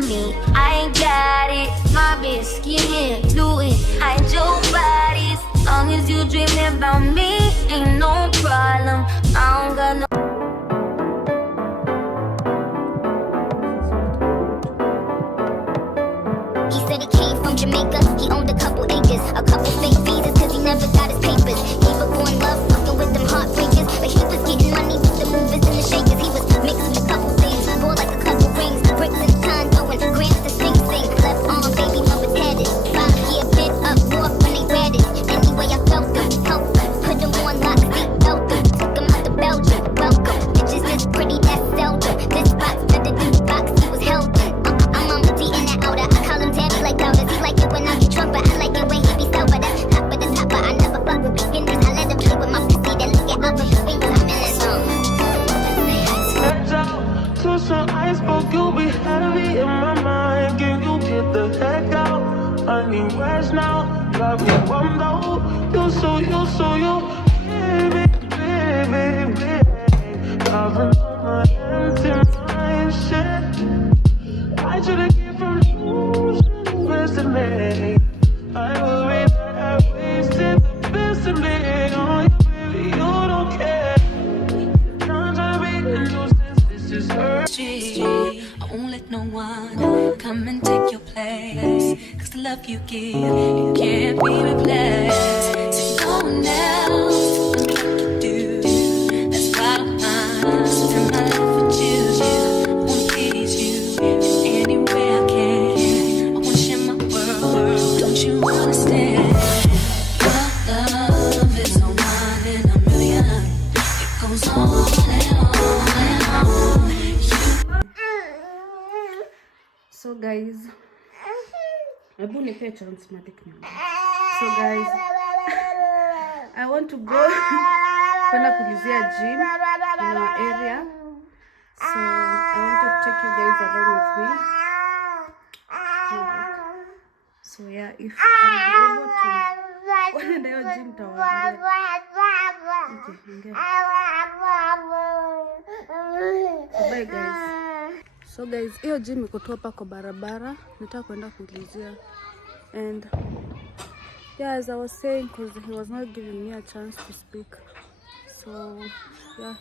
to me. I ain't got it. My bitch skinny, do it. Hide your bodies. Long as you dreaming about me, ain't no problem. I don't got no. He said he came from Jamaica, he owned a couple acres, a couple fake visas, cause he never got his papers. He was born love, fucking with them heartbreakers, but he was getting money with the movers and the shakers. He was mixed with a couple things, more like a couple rings, bricks in the condo and grants to sing. Left arm, baby mama tatted, 5-year bid up north when they read it. Anyway, I felt them, helped them, put them on lock, seat belt them, took them out to Belgium, welcome. Bitches this pretty, that's seldom. This box, better do the box, he was held in. I'm on the D in that outer, I call him daddy like doubters. He like it when I be drunk, but I like it when he be sober. That's hot, but it's hot, but I never fuck with beginners. I let him play with my pussy, then look at other fingers. I'm in his zone. Heads out to some iceberg, you'll be heavy in my mind. Can you get the heck out? I need rest now. Got me bummed out. You so baby, baby, baby. Covering up my empty mind, shit. I should've came from losing best of me. I worry that I wasted the best of me on you, baby. You don't care. Trying to be a nuisance, this is her. I won't let no one come and take your place. Cause the love you give, it can't be replaced. So no one else can do. That's why I spend my life with you. I wanna please you in any way I can. I wanna share my world, don't you understand? Your love is no one in a million. It goes on and on and on. So guys, hebu nipe chance Malik niongee. So guys, I want to go kwenda kulizia gym in our area. So I want to take you guys along with me. So yeah, if I'll be able to kwenda hiyo gym tawaambia. Okay, bye guys. So guys, hiyo gym iko tu hapa kwa barabara. Nataka kwenda kuulizia. And yeah, as I was saying, because he was not giving me a chance to speak. So yeah,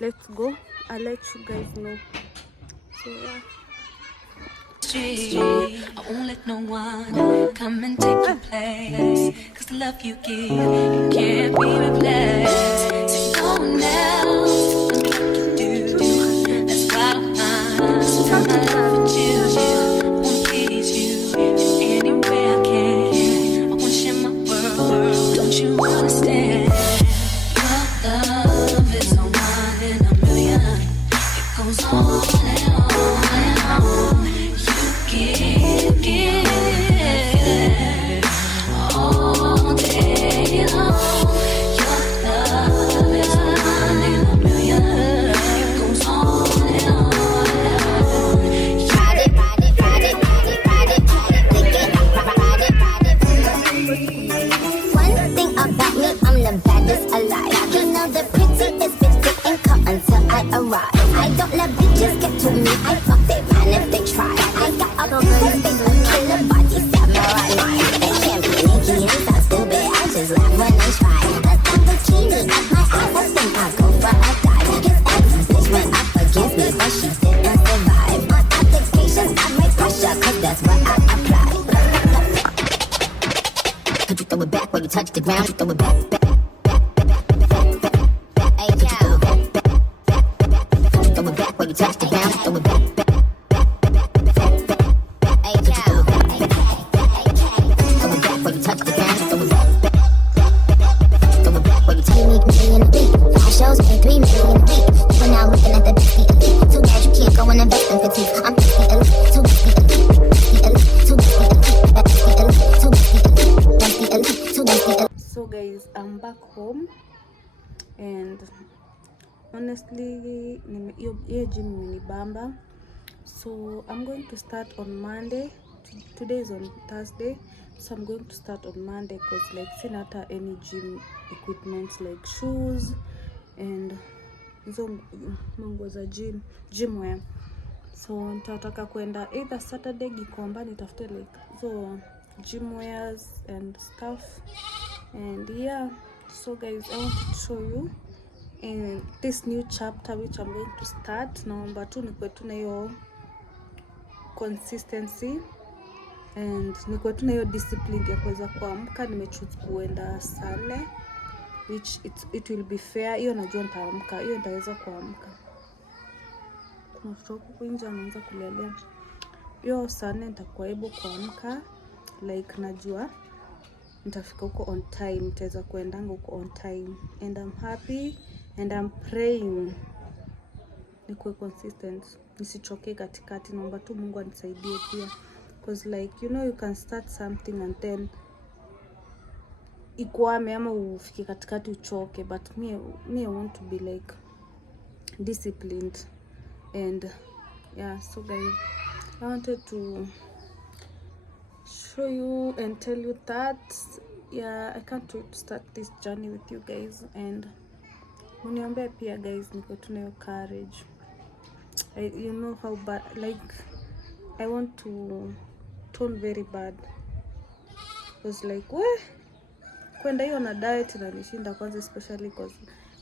let's go. I'll let you guys know. So yeah. I won't let no one come and take your place. Cause the love you give, it can't be replaced. So no one else can do. That's why I spend my life with you. I wanna please you in any way I can. I wanna share my world, don't you understand? Your love is no one in a million. It goes on and on and on. Give all day long. Your love is one in a million. It goes on and on and on. Ride it, ride it, ride it, ride it, ride it, lick it, ride it, ride it. One thing about me, I'm the baddest alive. You know the prettiest bitch didn't come until I arrive. I don't let bitches get to me. I fuck they man if they try. I got a perfect killer body, samurai mind. They can't be Nikki and so stupid. I just laugh when they try. Let the bikini at my ass, I think I go for a dive. His ex bitch went up against me, but she didn't survive. On applications, I make pressure, cause that's what I apply. Could you throw it back when you touch the ground? You throw it back, back, back, back, back, back, back, back. Hey, yo. Could you throw it back when you touch the ground? You throw it back, back. Shows me 3 million a week. You're now looking at the bestie elite. Too bad you can't go and invest in fatigue. I'm bestie elite, too bestie elite, too bestie elite, too bestie elite, too bestie elite. So guys, I'm back home and honestly, hiyo gym imenibamba. So I'm going to start on Monday. Today is on Thursday, so I'm going to start on Monday because like sina hata any gym equipment like shoes and hizo mango za gym wear. So nitataka kwenda either Saturday Gikomba nitafute like so gym wears and stuff. And yeah, so guys, I want to show you in this new chapter which I'm going to start. Naomba tu nikuwe tu na hiyo consistency and nikuwe tu na hiyo discipline ya kuweza kuamka. Nimechoose kuenda saa 4 which it will be fair. Hiyo najua nitaamka, hiyo nitaweza kuamka. Kuna mtoto huko nje anaanza kulelea. Hiyo saa 4 nitakuwa able kuamka, like najua nitafika huko on time, nitaweza kuendanga huko on time, and I'm happy and I'm praying nikuwe consistent, nisichoke katikati. Naomba tu Mungu anisaidie pia, because like you know you can start something and then ikwame ama ufike katikati uchoke, but me I want to be like disciplined. And yeah, so guys, I wanted to show you and tell you that yeah, I can't wait to start this journey with you guys. And muniombee pia guys, niko tu na hiyo courage. You know how bad, like I want to turn very bad, because like kwenda hiyo na diet inanishinda kwanza, especially because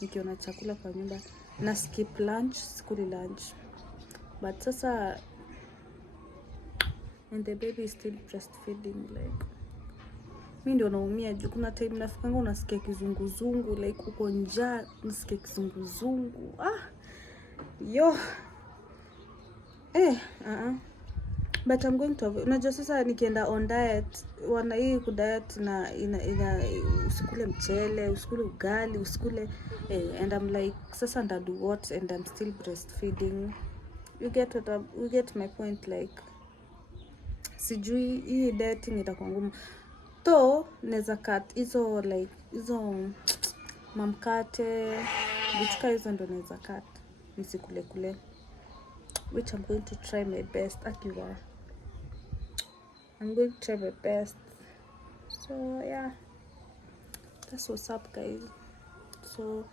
nikiona chakula kwa nyumba na skip lunch, sikuli lunch. But sasa and the baby is still breastfeeding, like mimi ndio naumia juu kuna time nafikanga unasikia kizunguzungu, like uko njaa unasikia kizunguzungu. Yo but I'm going to unajua sasa nikienda on diet, wana hii ku diet na usikule mchele, usikule ugali, usikule and I'm like sasa nda do what, and I'm still breastfeeding. You get my point, like sijui hii dieting itakuwa ngumu. To neza cut hizo like hizo mamkate vichika hizo ndo neza cut nisikule kule, which I'm going to try my best. I'm going to try my best. So yeah, that's what's up guys. So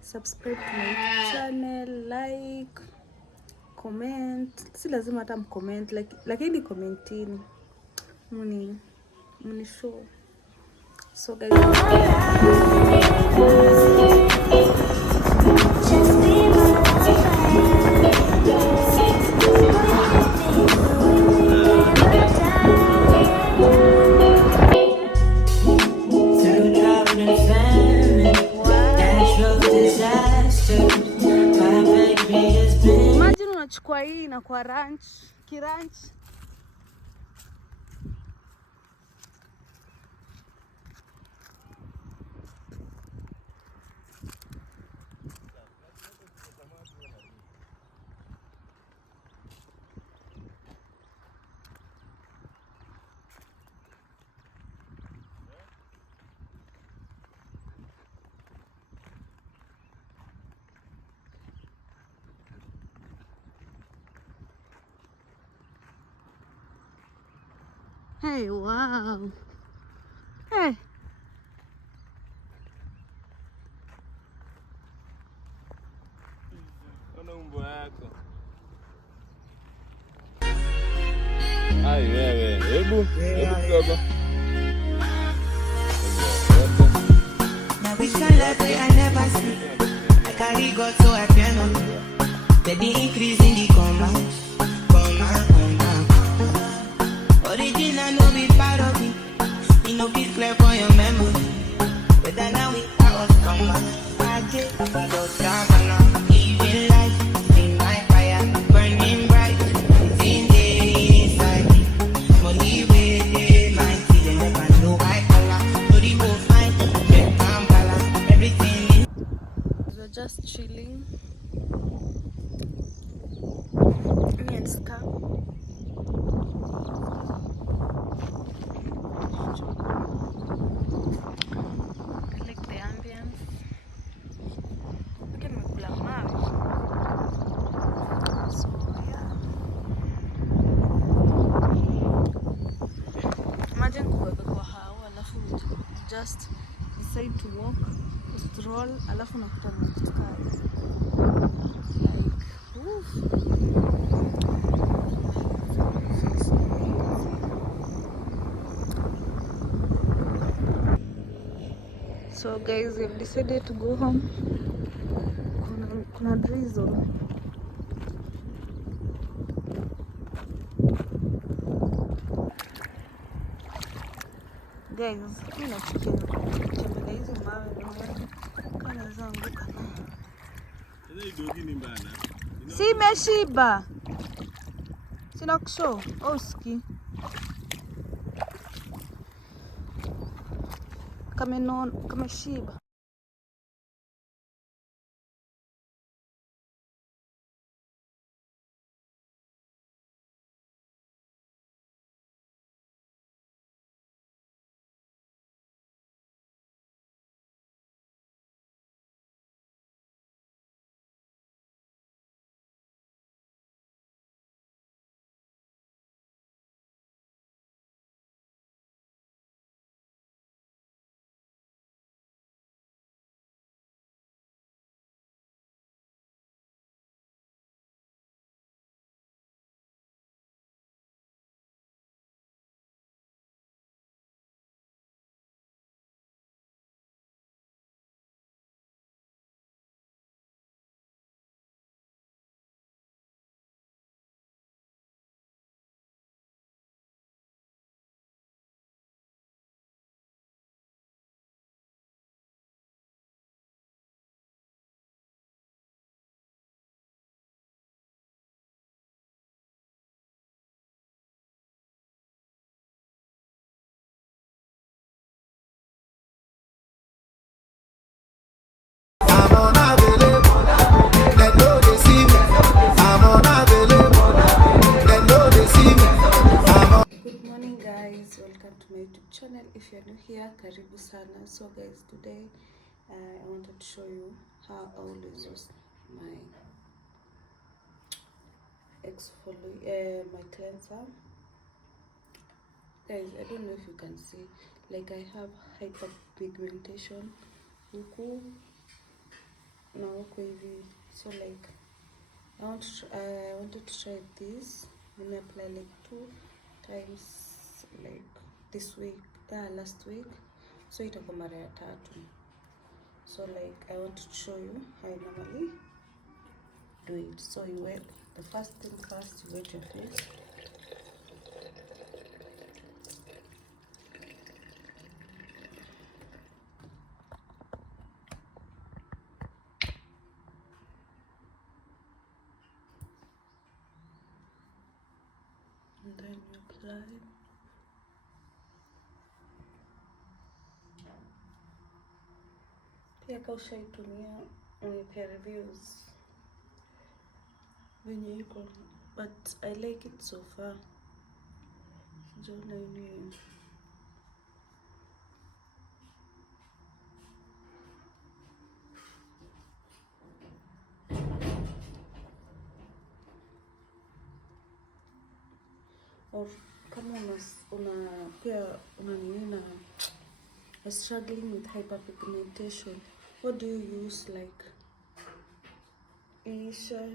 subscribe to my channel, like, comment. Si lazima hata mcomment, lakini commentini muni show. So guys, imagine unachukua hii na kwa ranch, kiranch. Hey, wow. Hey. Ona umbo yako. Ai wewe, hebu kidogo. Now we can live where I never see. I carry God so I cannot. Steady increase in the commas. Original no be part of it. You know be clear for your memory. But then now we are us come back. I just don't stop now. Even life in my fire, burning bright. It's in the inside. Money with my teeth, they never know I color. No the most fine, get Kampala. Everything. We're just chilling. Me and Scar. Just decide to walk, stroll, alafu nakutana na kitu kazi. Like, So guys, we've decided to go home. Kuna drizzle. Guys, mimi natembelea hizi mawe kana zanguka. Si imeshiba. Sina kusho. Oski. Kameshiba. Good morning guys, welcome to my YouTube channel. If you're new here, karibu sana. So guys, today I wanted to show you how I always use my my cleanser. Guys, I don't know if you can see, like I have hyperpigmentation huku na huku hivi, so like I wanted to try this. I apply like 2 times like this week, last week, so itakuwa mara ya 3. So like I want to show you how I normally do it. So you wet, the first thing first, you wet your face. And then you apply. Pia kama ushaitumia unipea reviews venye iko, but I like it so far. Sijaona ini or kama una nini na struggling with hyperpigmentation, what do you use? Like Isha.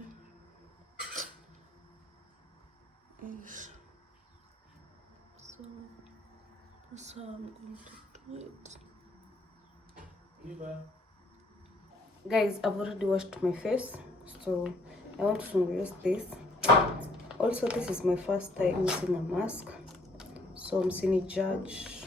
So that's how I'm going to do it. Guys, I've already washed my face, so I want to use this. Also, this is my first time using a mask, so I'm seeing a judge.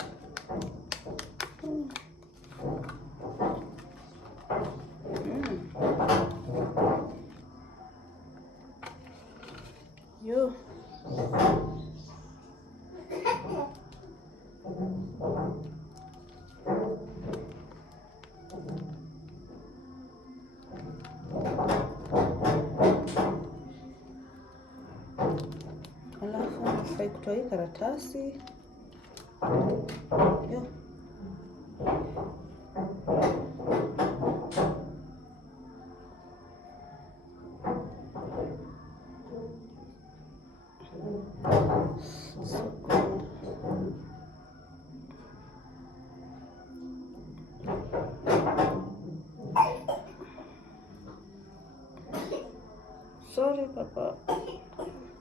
Yo. Alafu nafai kutoa hii karatasi. Yo. So good. Sorry, Papa.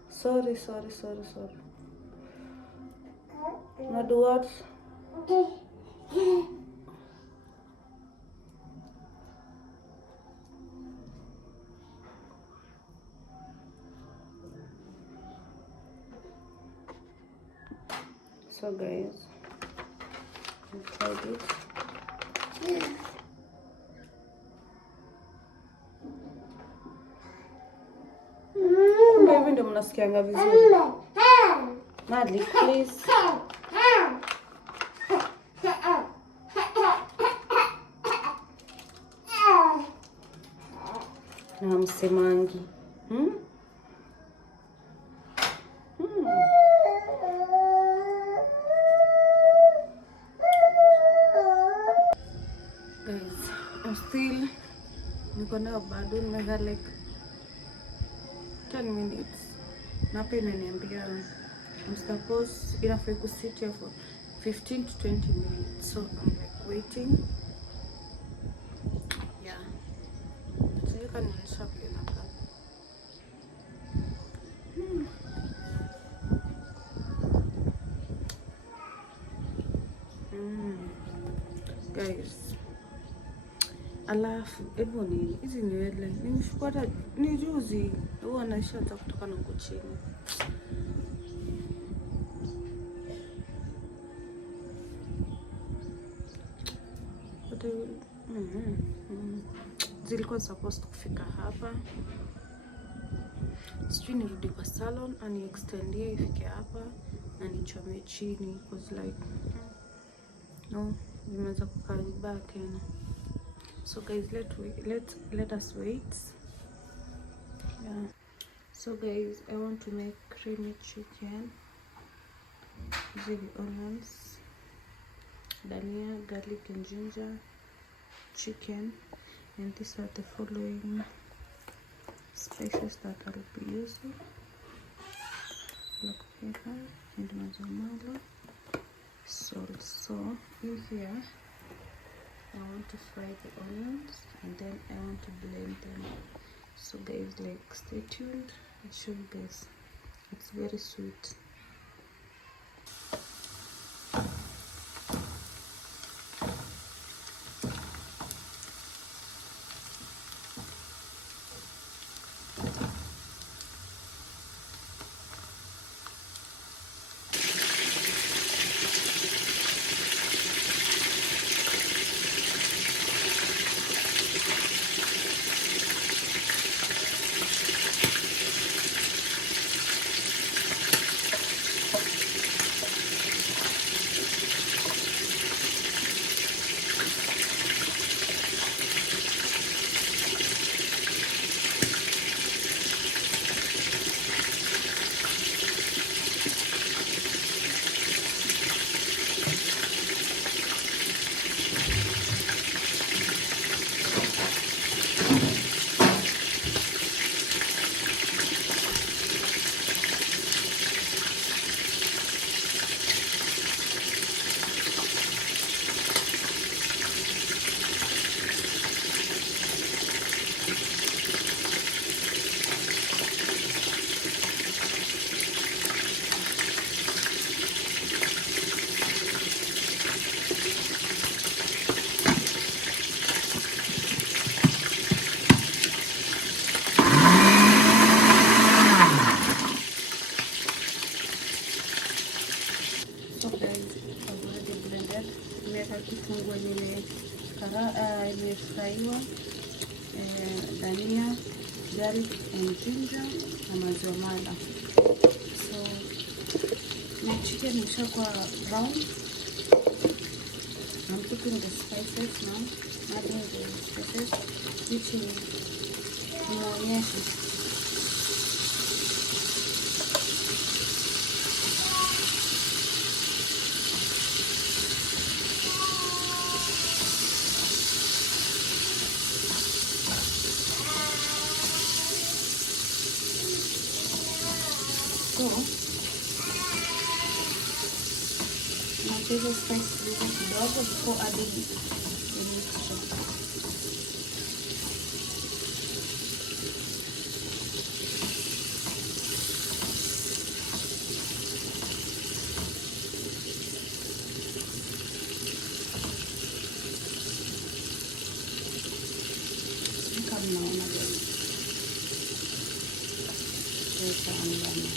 Sorry. Now do what? So guys, I tried it. Kumbe hivi ndio mnasikianga vizuri. Madly, please. Na msemangi. Guys, I'm still niko nayo bado nimeza like 10 minutes. Na hapa inaniambia I'm supposed inafaa kusit here for 15 to 20 minutes. So I'm like waiting. Yeah. So you can shop in a car. Guys, alafu hebu ni hizi nywele nimeshukua ni juzi huwa naisha kutoka na huko chini. Zilikuwa supposed kufika hapa, sijui nirudi kwa salon ani extendie ifike hapa na nichome chini because like no, zimeanza kukaa vibaya tena. So guys, let us wait. Yeah. So guys, I want to make creamy chicken. These onions, dania, garlic and ginger, chicken, and these are the following spices that I'll be using: black pepper and mazamala, salt. So in here I want to fry the onions and then I want to blend them. So guys, like stay tuned. I'll show you guys. It's very sweet. Kitunguu imefraiwa, dania, garlic and ginger na maziwa mala. So my chicken ishakuwa brown. I'm putting the spices now, adding the spices which is muonyesho. So, naongeza spice hizo kidogo before adding the mixture. Kama mnaona guys, weka ndani.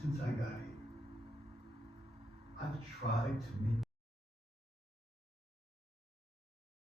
Since I got here, I've tried to make